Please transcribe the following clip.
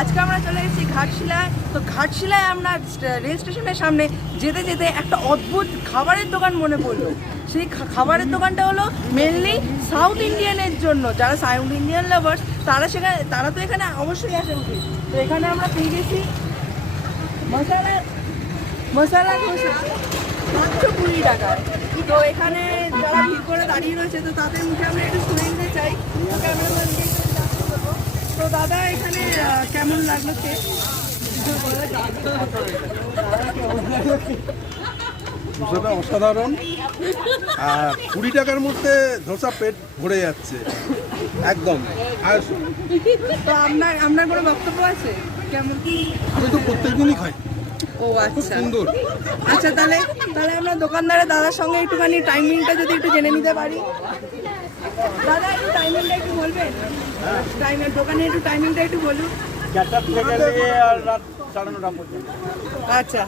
আজকে আমরা চলে এসেছি ঘাটশিলায়। তো ঘাটশিলায় আমরা রেল স্টেশনের সামনে যেতে যেতে একটা অদ্ভুত খাবারের দোকান মনে পড়লো। সেই খাবারের দোকানটা হলো মেনলি সাউথ ইন্ডিয়ানের জন্য, যারা সাউথ ইন্ডিয়ান লাভার্স তারা তো এখানে অবশ্যই আসে উচিত। তো এখানে আমরা পেয়ে গেছি মশালা ধোসা মাত্র 20 টাকায়। তো এখানে যারা ভিড় করে দাঁড়িয়ে রয়েছে, তো তাদের মুখে আমরা একটু শুনে নিতে চাই। তো দাদা, এখানে কেমন লাগলো খেয়ে? ধোসাটা অসাধারণ, আর 20 টাকার মধ্যে ধোসা পেট ভরে যাচ্ছে একদম। আর তো আপনার কোনো বক্তব্য আছে কেমন? আমি তো প্রত্যেকদিনই খাই, ও খুব আচ্ছা সুন্দর। আচ্ছা, তাহলে আমরা দোকানদারের দাদার সঙ্গে একটুখানি টাইমিংটা যদি একটু জেনে নিতে পারি। দাদা, একটু টাইমিংটা একটু বলবেন? দোকানে একটু টাইমিংটা একটু বলুন। 4টা থেকে নিয়ে আর রাত 9:30 পর্যন্ত। আচ্ছা,